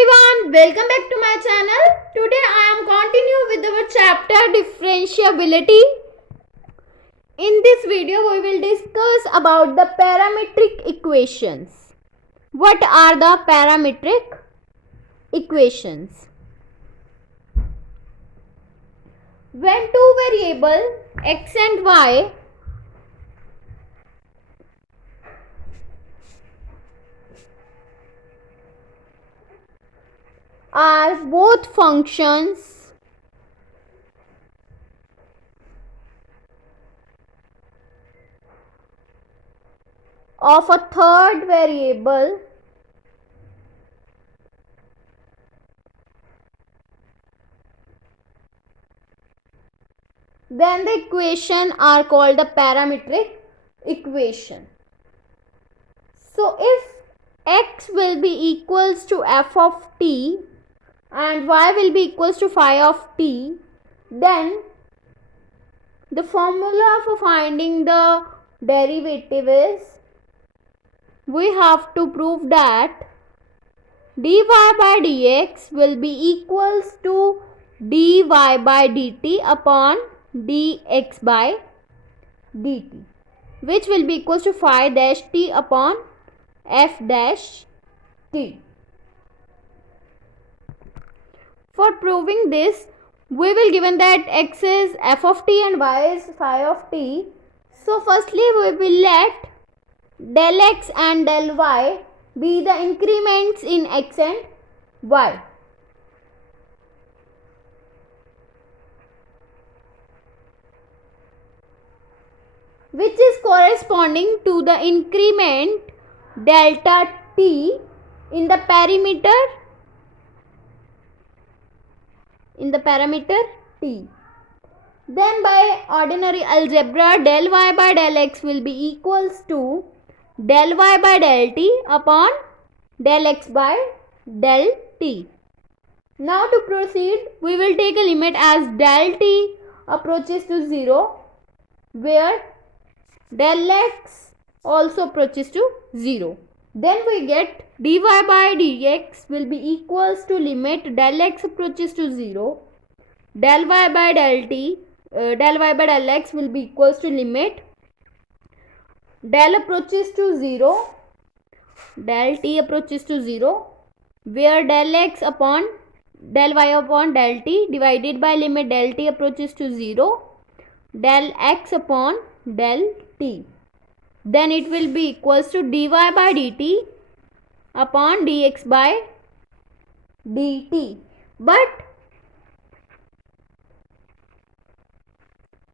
everyone, welcome back to my channel. Today I am continue with our chapter differentiability. In this video we will discuss about the parametric equations. What are the parametric equations? When two variables x and y are both functions of a third variable then the equation are called the parametric equation. So if x will be equals to f of t and y will be equals to phi of t, then the formula for finding the derivative is, we have to prove that dy by dx will be equals to dy by dt upon dx by dt, which will be equals to phi dash t upon f dash t. For proving this, we will given that x is f of t and y is phi of t. So firstly we will let del x and del y be the increments in x and y. Which is corresponding to the increment delta t in the parameter t. Then by ordinary algebra, del y by del x will be equals to del y by del t upon del x by del t. Now to proceed, we will take a limit as del t approaches to 0, where del x also approaches to 0. Then we get dy by dx will be equals to limit del x approaches to 0, del y by del t, del y by del x will be equals to limit del approaches to 0, del t approaches to 0, where del x upon del y upon del t divided by limit del t approaches to 0, del x upon del t. Then it will be equals to dy by dt upon dx by dt. But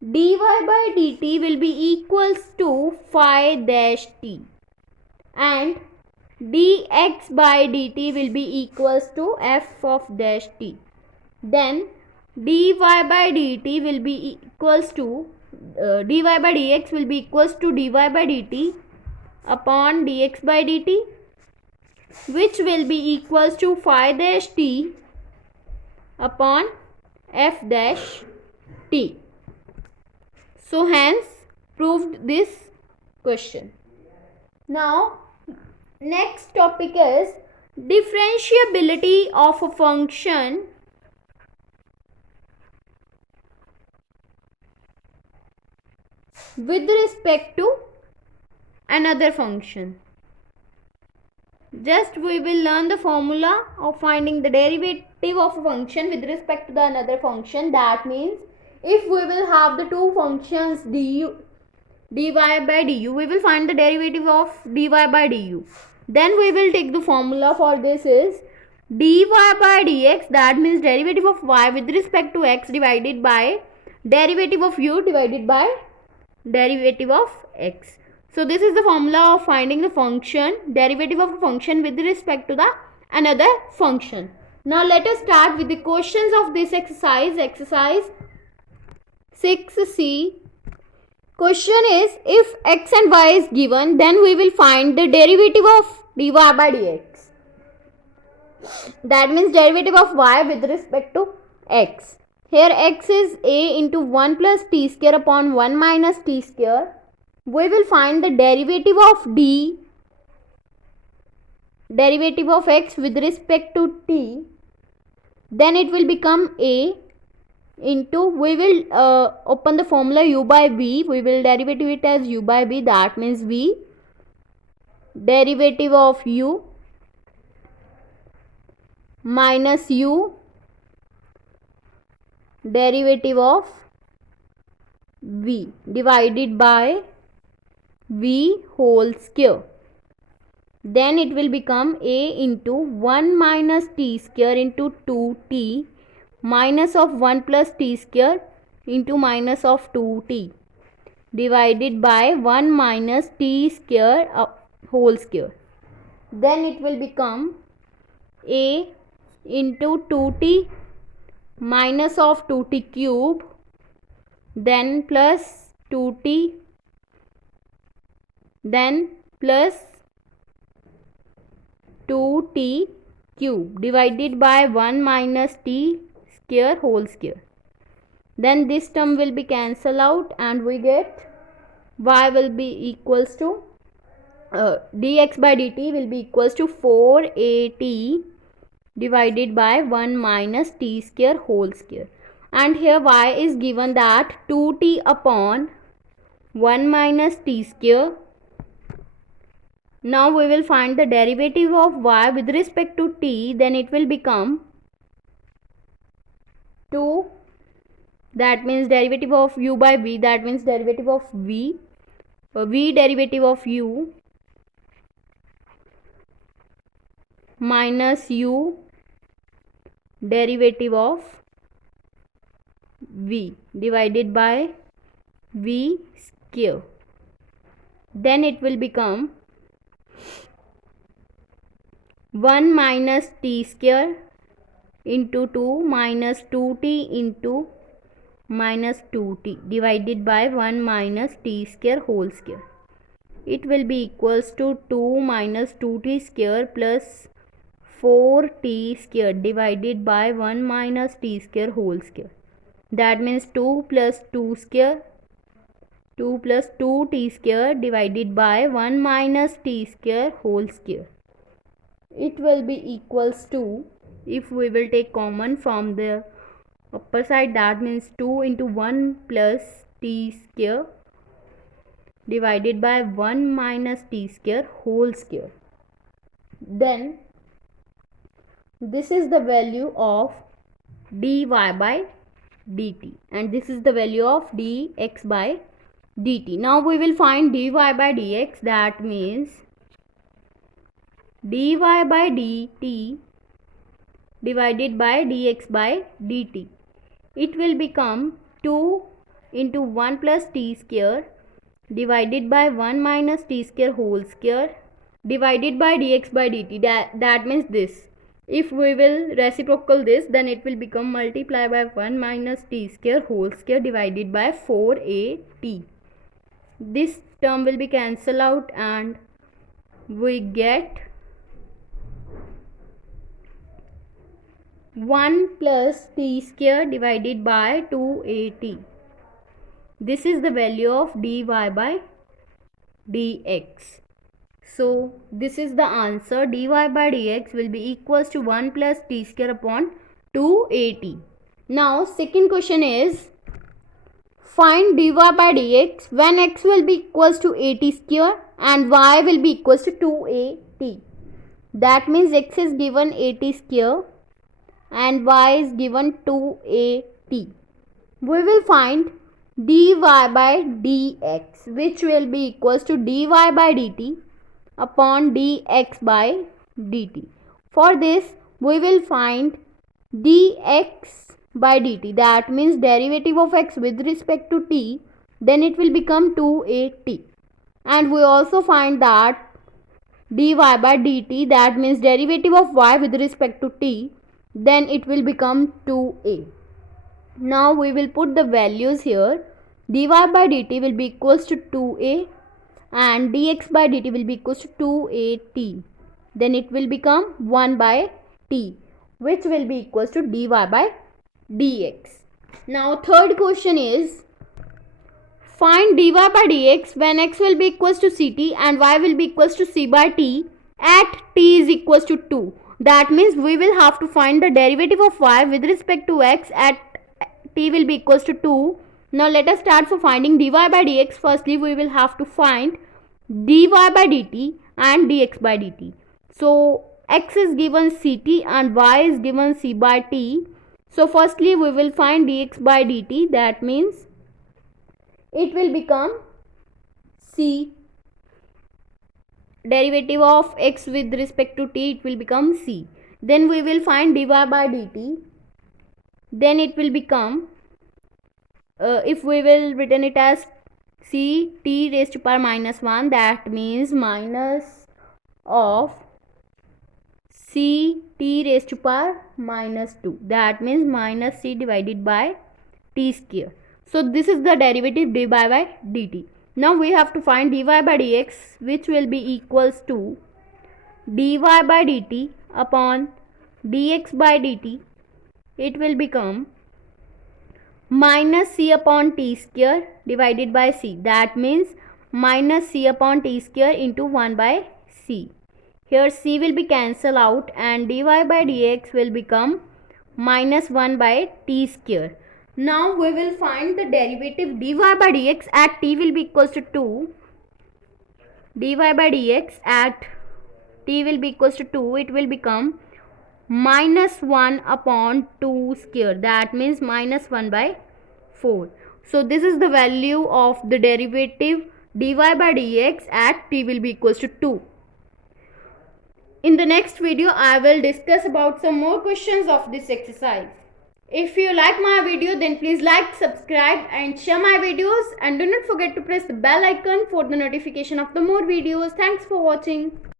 dy by dt will be equals to phi dash t and dx by dt will be equals to f of dash t. Then dy by dt will be equals to dy by dx will be equals to dy by dt upon dx by dt, which will be equals to phi dash t upon f dash t. So hence proved this question. Now next topic is differentiability of a function with respect to another function. Just we will learn the formula of finding the derivative of a function with respect to the another function. That means if we will have the two functions dy by du, we will find the derivative of dy by du. Then we will take the formula for this is dy by dx, that means derivative of y with respect to x divided by derivative of u divided by derivative of x. So this is the formula of finding the function derivative of a function with respect to the another function. Now let us start with the questions of this exercise. Exercise 6c. Question is, if x and y is given, then we will find the derivative of dy by dx. That means derivative of y with respect to x. Here x is a into 1 plus t square upon 1 minus t square. We will find the derivative of d derivative of x with respect to t, then it will become a into, we will open the formula u by v, we will derivative it as u by v, that means v derivative of u minus u derivative of v divided by v whole square. Then it will become a into 1 minus t square into 2t minus of 1 plus t square into minus of 2t divided by 1 minus t square whole square. Then it will become a into 2t minus of 2t cube, then plus 2t, then plus 2t cube divided by 1 minus t square whole square. Then this term will be cancelled out and we get y will be equals to dx by dt will be equals to 4at divided by 1 minus t square whole square. And here y is given that 2t upon 1 minus t square. Now we will find the derivative of y with respect to t, then it will become 2, that means derivative of u by v, that means derivative of v, v derivative of u minus u derivative of v divided by v square. Then it will become 1 minus t square into 2 minus 2t into minus 2t divided by 1 minus t square whole square. It will be equals to 2 minus 2t square plus 4t square divided by 1 minus t square whole square. That means 2 plus 2 square, 2 plus 2t square divided by 1 minus t square whole square. It will be equals to, if we will take common from the upper side, that means 2 into 1 plus t square divided by 1 minus t square whole square. Then this is the value of dy by dt and this is the value of dx by dt. Now we will find dy by dx, that means dy by dt divided by dx by dt. It will become 2 into 1 plus t square divided by 1 minus t square whole square divided by dx by dt. That means this. If we will reciprocal this, then it will become multiply by 1 minus t square whole square divided by 4at. This term will be cancelled out and we get 1 plus t square divided by 2at. This is the value of dy by dx. So this is the answer. Dy by dx will be equals to 1 plus t square upon 2at. Now second question is, find dy by dx when x will be equals to at square and y will be equals to 2at. That means x is given at square and y is given 2at. We will find dy by dx, which will be equals to dy by dt upon dx by dt. For this we will find dx by dt, that means derivative of x with respect to t, then it will become 2at. And we also find that dy by dt, that means derivative of y with respect to t, then it will become 2a. Now we will put the values here. Dy by dt will be equals to 2a and dx by dt will be equals to 2at. Then it will become 1 by t, which will be equals to dy by dx. Now third question is, find dy by dx when x will be equals to ct and y will be equals to c by t at t is equals to 2. That means we will have to find the derivative of y with respect to x at t will be equals to 2. Now let us start for finding dy by dx. Firstly, we will have to find dy by dt and dx by dt. So x is given ct and y is given c by t. So firstly we will find dx by dt. That means it will become c. Derivative of x with respect to t, it will become c. Then we will find dy by dt. Then it will become, if we will written it as c t raised to power minus 1, that means minus of c t raised to power minus 2. That means minus c divided by t square. So this is the derivative dy by dt. Now we have to find dy by dx, which will be equals to dy by dt upon dx by dt. It will become minus c upon t square divided by c. That means minus c upon t square into 1 by c. Here c will be cancelled out and dy by dx will become minus 1 by t square. Now we will find the derivative dy by dx at t will be equals to 2. Dy by dx at t will be equals to 2. It will become minus 1 upon 2 square. That means minus 1 by 4. So this is the value of the derivative dy by dx at t will be equals to 2. In the next video, I will discuss about some more questions of this exercise. If you like my video, then please like, subscribe and share my videos, and do not forget to press the bell icon for the notification of the more videos. Thanks for watching.